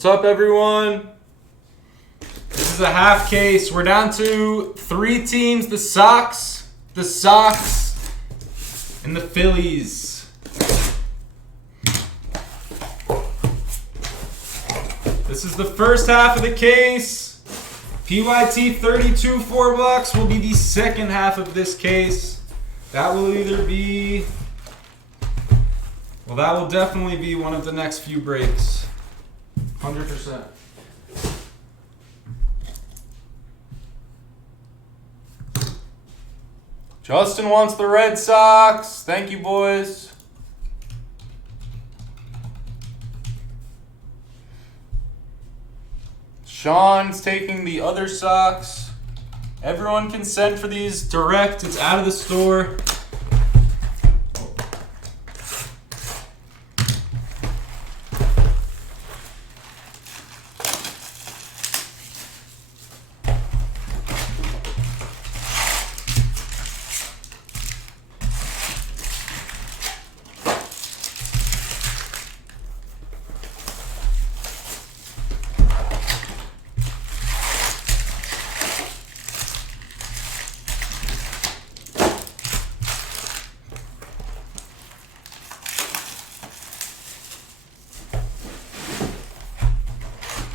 What's up, everyone? This is a half case. We're down to 3 teams, the Sox, and the Phillies. This is the first half of the case. PYT 32 $4 will be the second half of this case. That will either be... well, that will definitely be one of the next few breaks. 100%. Justin wants the Red Sox. Thank you, boys. Sean's taking the other Sox. Everyone can send for these direct. It's out of the store.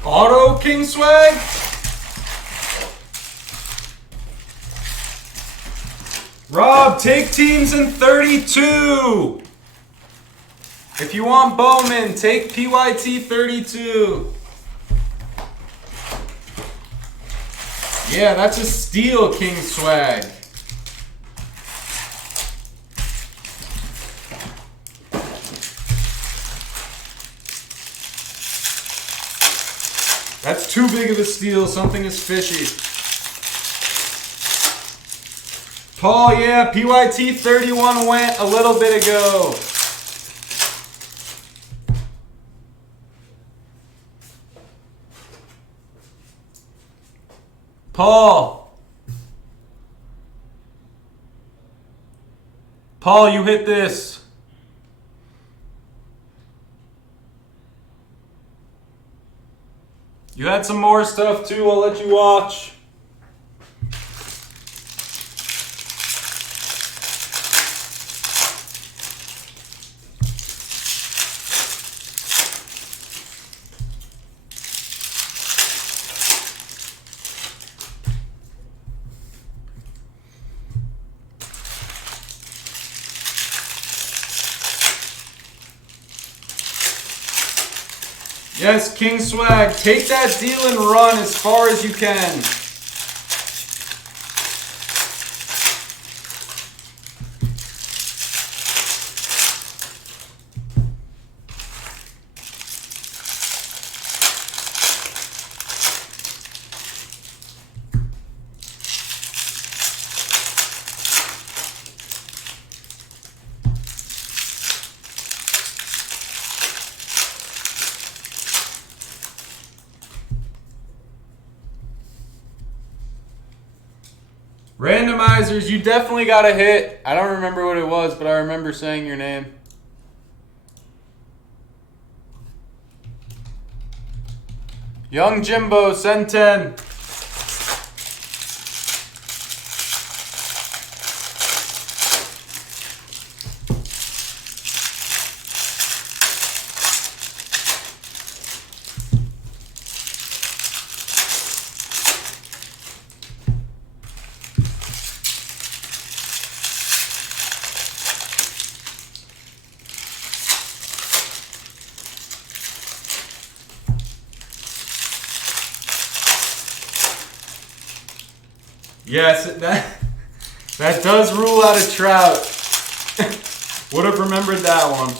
Auto King Swag. Rob, take teams in 32. If you want Bowman, take PYT 32. Yeah, that's a steal, King Swag. That's too big of a steal. Something is fishy. Paul, yeah, PYT 31 went a little bit ago. Paul, you hit this. You had some more stuff too, I'll let you watch. Yes, King Swag, take that deal and run as far as you can. Randomizers, you definitely got a hit. I don't remember what it was, but I remember saying your name. Young Jimbo, send 10. Yes, that does rule out a Trout. Would have remembered that one.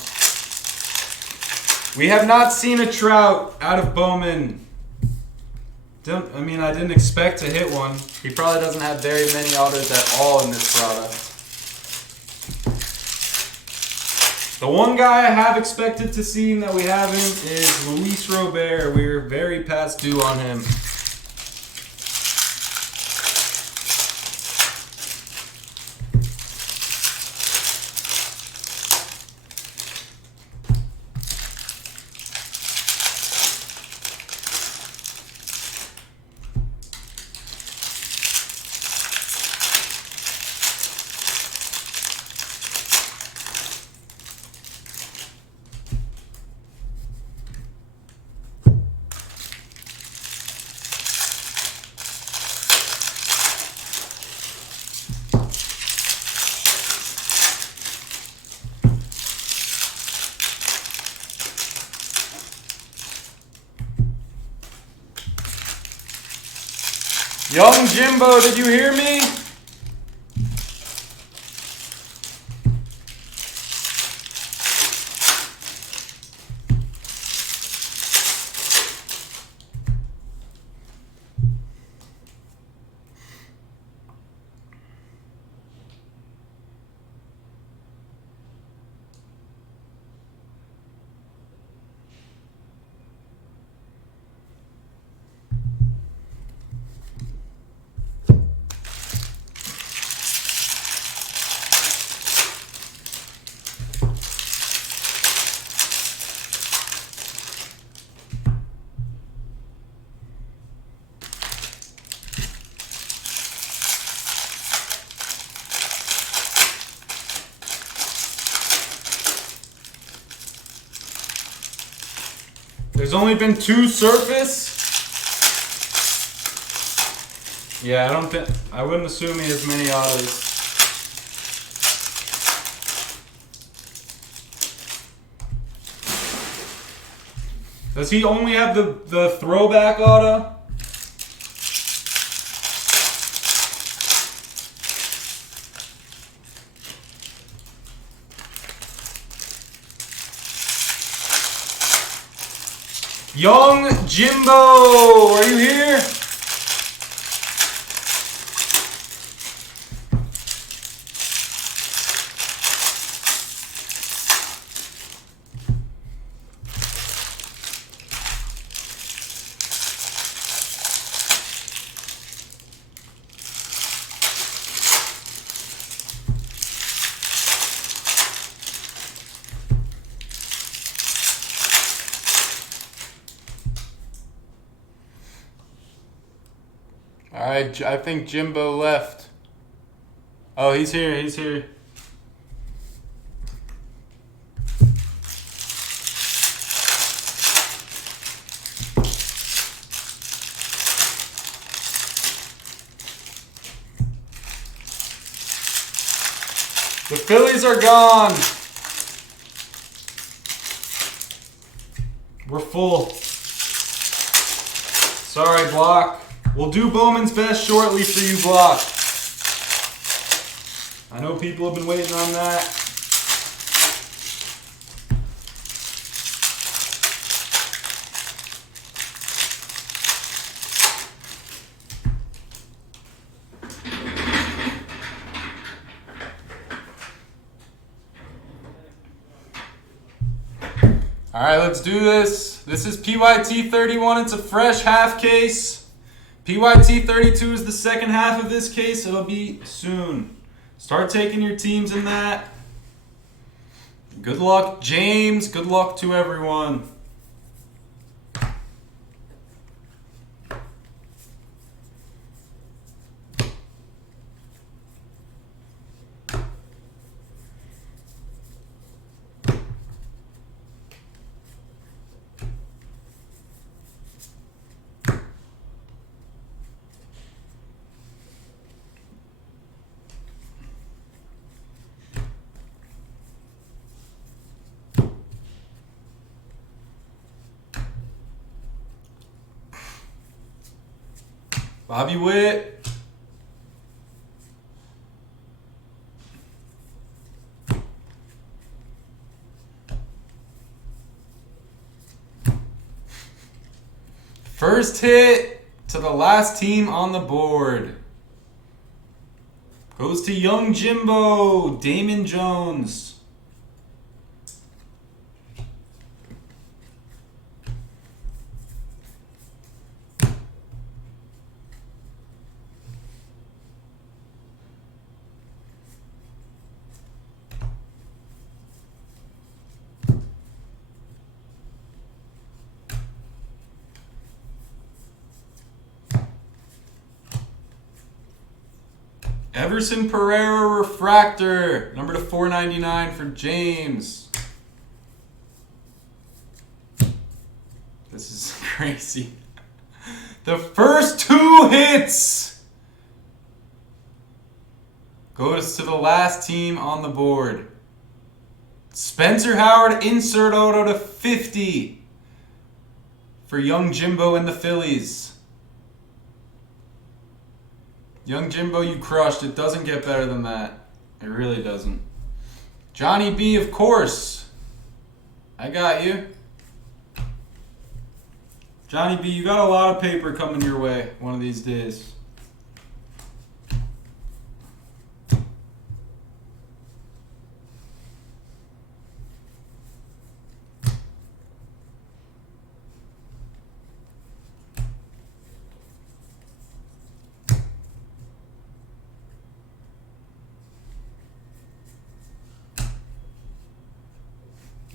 We have not seen a Trout out of Bowman. I didn't expect to hit one. He probably doesn't have very many autos at all in this product. The one guy I have expected to see that we haven't is Luis Robert. We're very past due on him. Young Jimbo, did you hear me? There's only been 2 surface. Yeah, I wouldn't assume he has many autos. Does he only have the throwback auto? Young Jimbo, are you here? Alright, I think Jimbo left. Oh, he's here, he's here. The Phillies are gone. We're full. Sorry, Block. We'll do Bowman's Best shortly for you, Block. I know people have been waiting on that. All right, let's do this. This is PYT 31. It's a fresh half case. PYT 32 is the second half of this case. It'll be soon. Start taking your teams in that. Good luck, James. Good luck to everyone. Bobby Witt. First hit to the last team on the board goes to Young Jimbo, Damon Jones. Everson Pereira Refractor, number to 499 for James. This is crazy. The first 2 hits goes to the last team on the board. Spencer Howard, insert auto to 50 for Young Jimbo and the Phillies. Young Jimbo, you crushed. It doesn't get better than that. It really doesn't. Johnny B, of course. I got you. Johnny B, you got a lot of paper coming your way one of these days.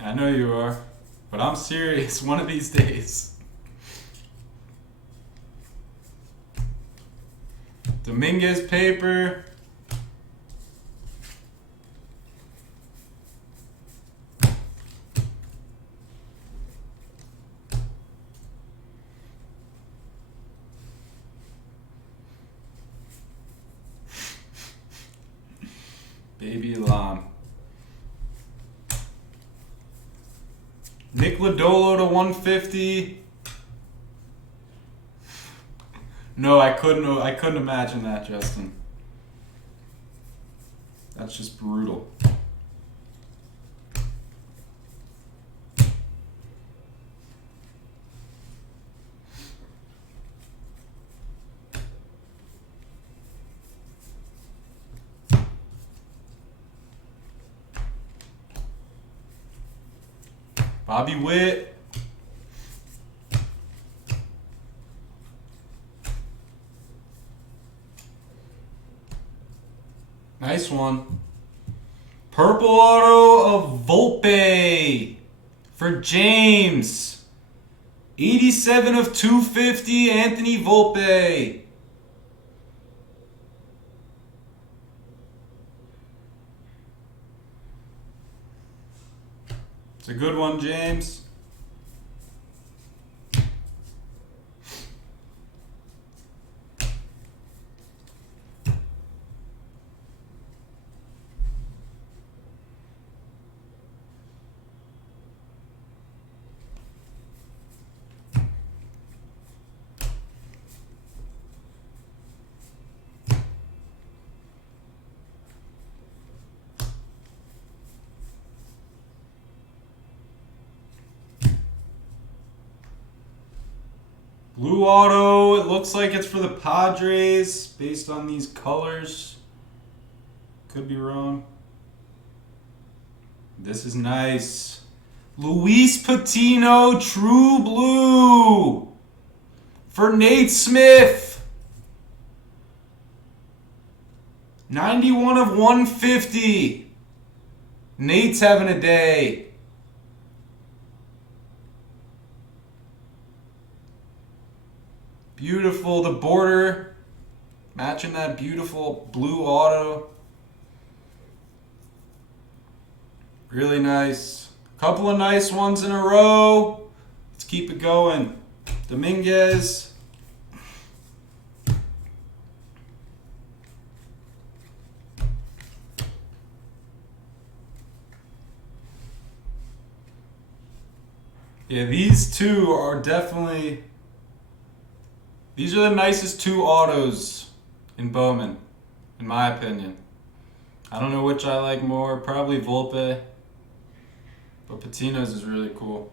I know you are, but I'm serious one of these days. Dominguez paper. Baby Lam. Nick Lodolo to 150. No, I couldn't imagine that, Justin. That's just brutal. Bobby Witt. Nice one. Purple auto of Volpe for James. 87 of 250, Anthony Volpe. It's a good one, James. Blue auto, it looks like it's for the Padres based on these colors. Could be wrong. This is nice. Luis Patino, True Blue for Nate Smith. 91 of 150. Nate's having a day. Beautiful, the border matching that beautiful blue auto. Really nice. Couple of nice ones in a row. Let's keep it going. Dominguez. Yeah, these two are definitely... These are the nicest two autos in Bowman, in my opinion. I don't know which I like more. Probably Volpe. But Patino's is really cool.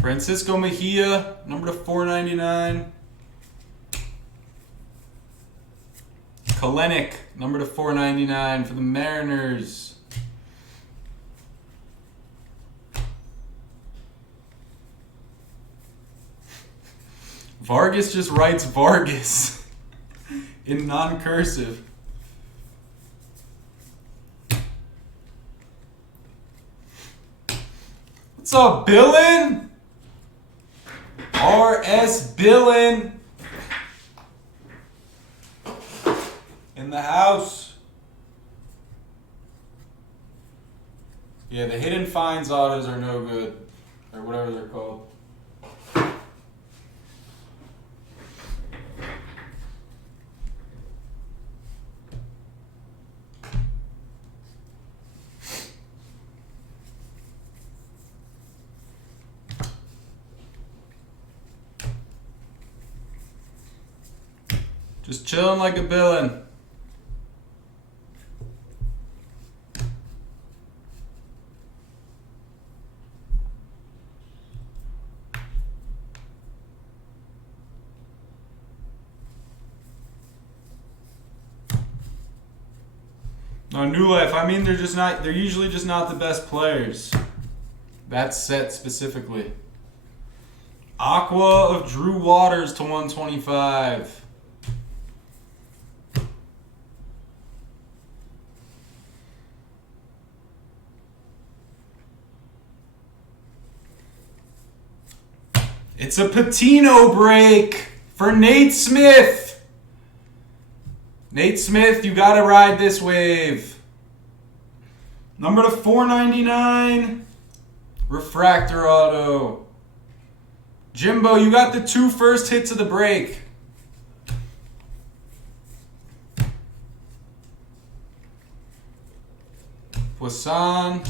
Francisco Mejia, number to 499. Kalenic, number to 499 for the Mariners. Vargas just writes Vargas in non-cursive. What's up, Billin? R.S. Billin in the house. Yeah, the hidden fines autos are no good, or whatever they're called. Just chilling like a villain. No, New Life, I mean they're usually just not the best players. That set specifically. Aqua of Drew Waters to 125. It's a Patino break for Nate Smith. Nate Smith, you gotta ride this wave. Number to 499, Refractor Auto. Jimbo, you got the 2 first hits of the break. Poisson.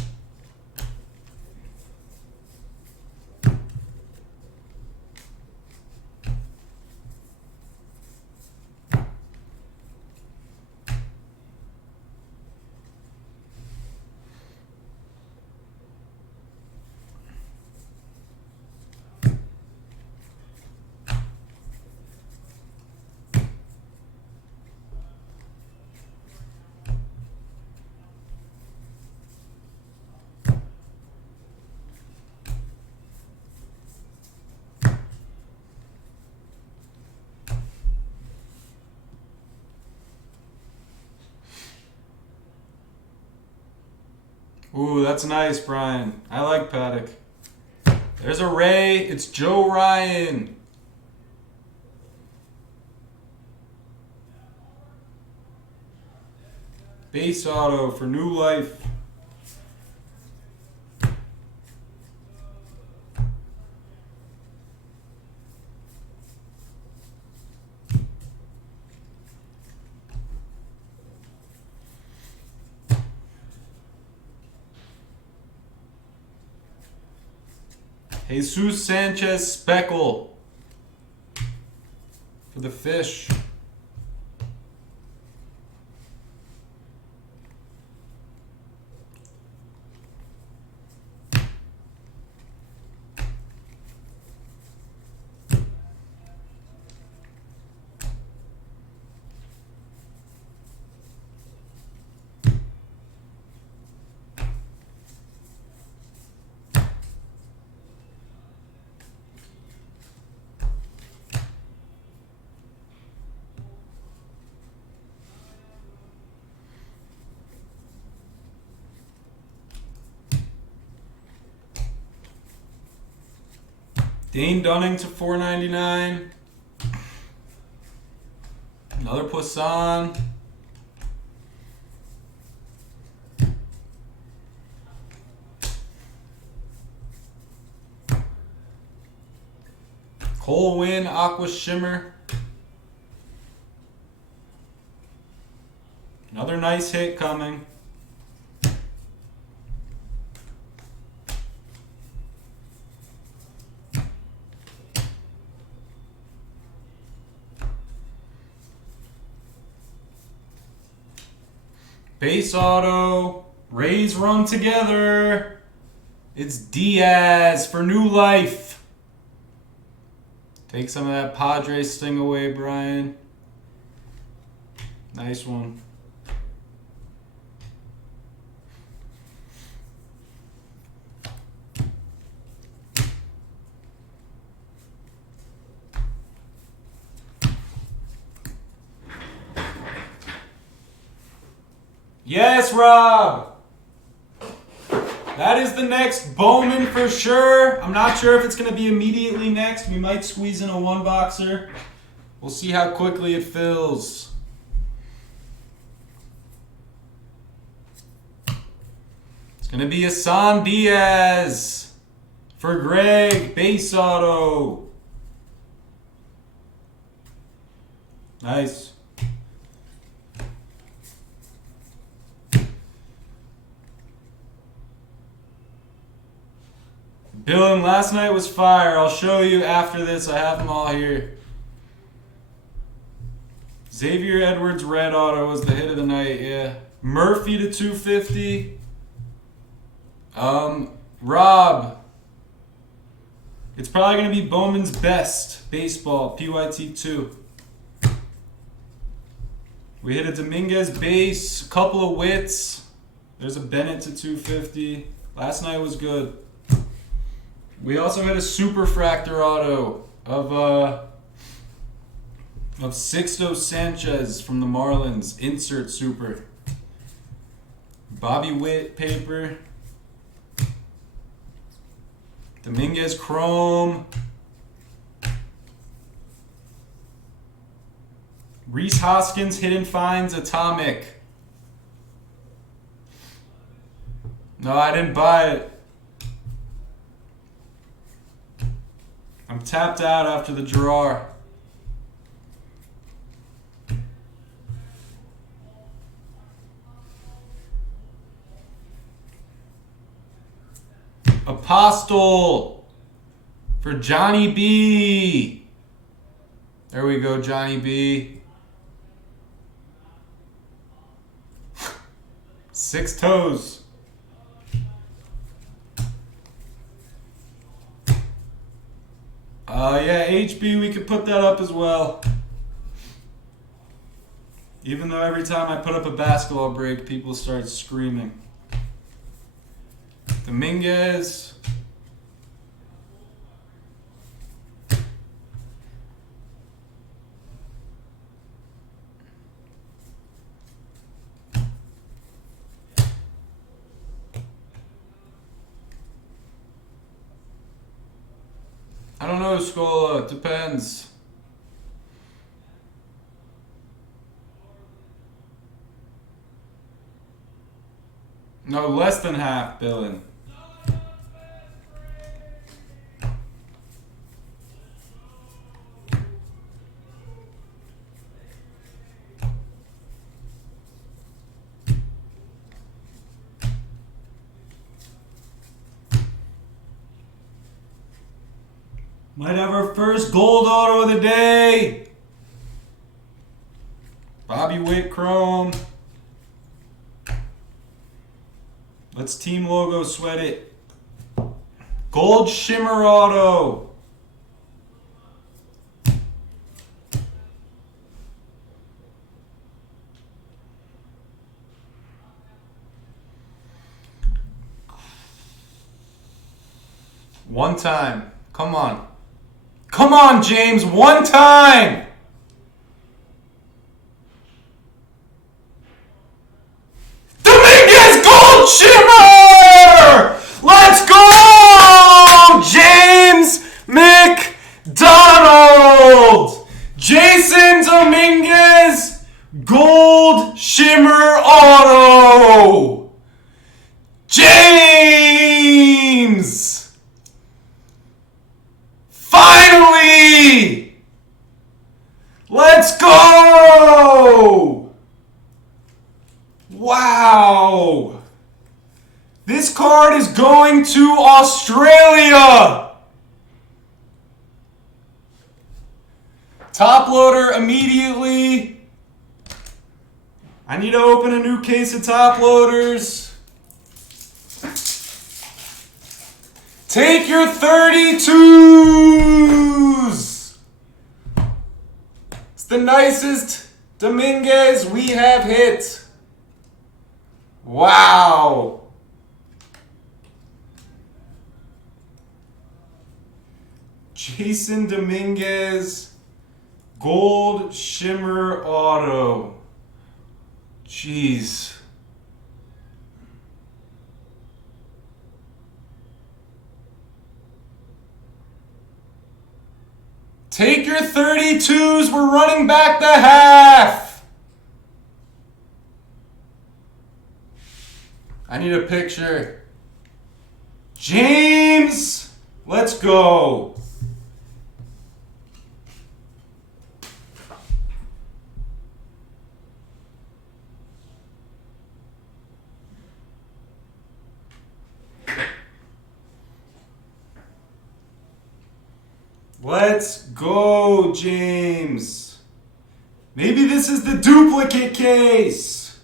Ooh, that's nice, Brian. I like Paddock. There's a Ray. It's Joe Ryan. Base auto for New Life. Jesus Sanchez Speckle for the Fish. Dane Dunning to 499. Another Poisson. Cole Winn, Aqua Shimmer. Another nice hit coming. Base auto. Rays run together. It's Diaz for New Life. Take some of that Padres sting away, Brian. Nice one. Yes, Rob. That is the next Bowman for sure. I'm not sure if it's going to be immediately next. We might squeeze in a one boxer. We'll see how quickly it fills. It's going to be Asan Diaz for Greg. Base auto. Nice. Dylan, last night was fire. I'll show you after this. I have them all here. Xavier Edwards red auto was the hit of the night, yeah. Murphy to 250. Rob. It's probably going to be Bowman's Best Baseball, PYT 2. We hit a Dominguez base, a couple of Wits. There's a Bennett to 250. Last night was good. We also had a Superfractor auto of Sixto Sanchez from the Marlins. Insert Super. Bobby Witt paper. Dominguez Chrome. Reese Hoskins Hidden Finds Atomic. No, I didn't buy it. I'm tapped out after the draw. Apostle for Johnny B. There we go, Johnny B. 6 toes. Yeah, HB, we could put that up as well. Even though every time I put up a basketball break, people start screaming. Dominguez. I don't know, Scola. Depends. No, less than half, Billin. Might have our first gold auto of the day. Bobby Witt Chrome. Let's team logo sweat it. Gold Shimmer auto. One time. Come on. Come on, James. One time. Dominguez Gold Shimmer! Let's go! James McDonald! Jason Dominguez Gold Shimmer Auto! James! Finally! Let's go! Wow! This card is going to Australia! Top loader immediately. I need to open a new case of top loaders. Take your 32s! It's the nicest Dominguez we have hit. Wow. Jason Dominguez Gold Shimmer Auto. Jeez. Take your 32s. We're running back the half. I need a picture. James, let's go. Let's go, James. Maybe this is the duplicate case.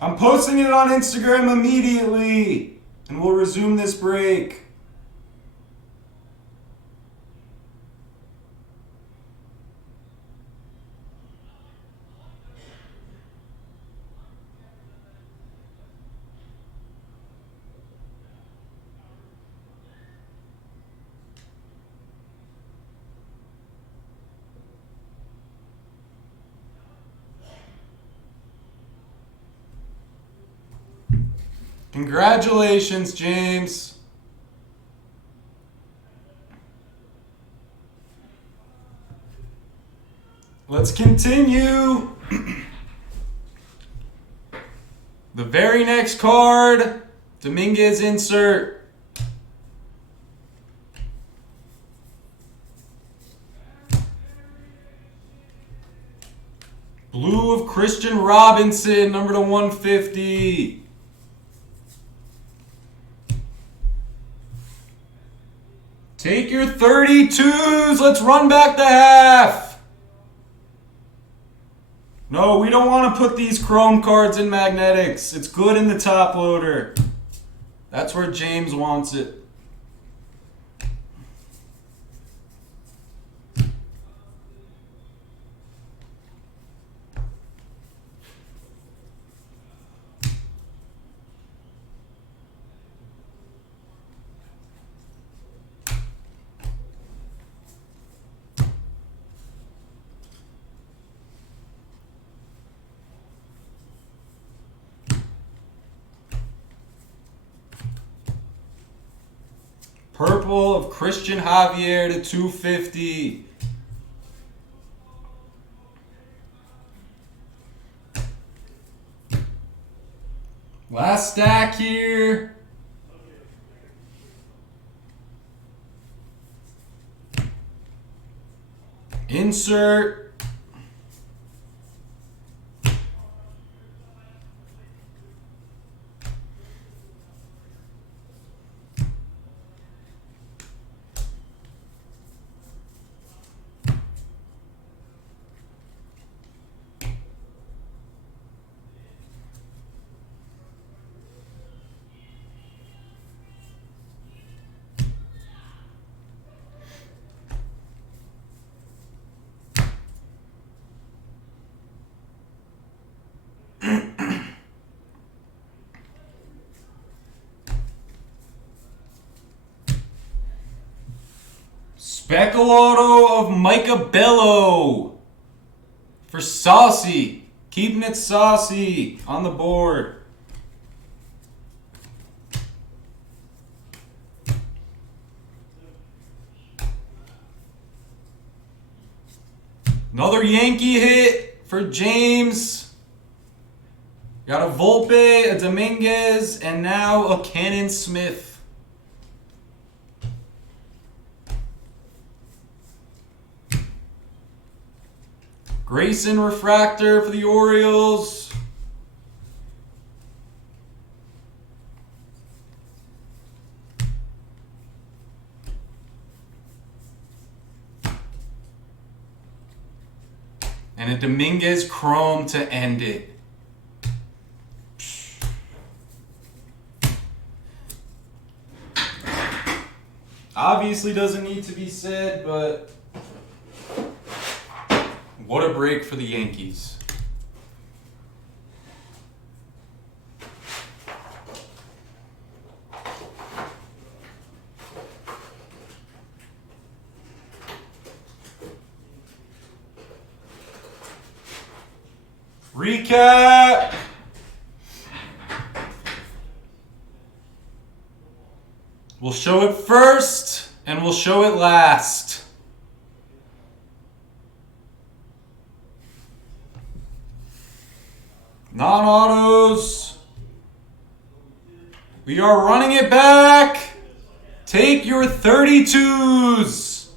I'm posting it on Instagram immediately, and we'll resume this break. Congratulations, James. Let's continue. The very next card, Dominguez insert. Blue of Christian Robinson, number to 150. Take your 32s. Let's run back to half. No, we don't want to put these chrome cards in magnetics. It's good in the top loader. That's where James wants it. Purple of Christian Javier to 250. Last stack here. Insert. Speckle auto of Micah Bello for Saucy. Keeping it saucy on the board. Another Yankee hit for James. Got a Volpe, a Dominguez, and now a Cannon Smith. Grayson refractor for the Orioles. And a Dominguez chrome to end it. Obviously doesn't need to be said, but what a break for the Yankees. Recap. We'll show it first and we'll show it last. Non-autos. We are running it back. Take your 32s.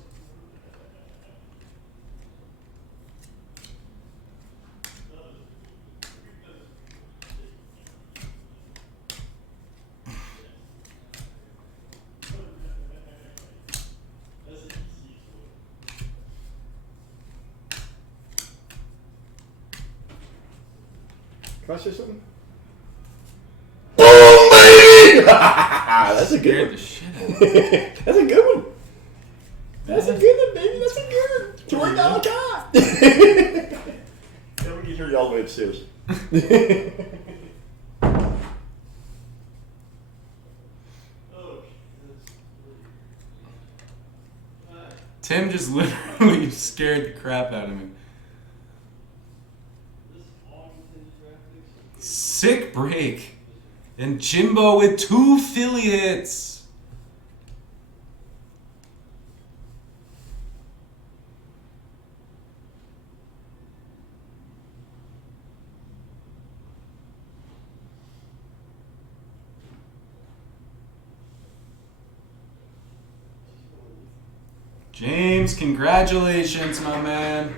Can I say something? Boom, baby! That's a good one. The shit out of me. That's a good one. That's a good one, baby. That's a good one. $20 card. Then we can hear you all the way upstairs. Tim just literally scared the crap out of me. Sick break. And Jimbo with 2 Philly hits. James, congratulations, my man.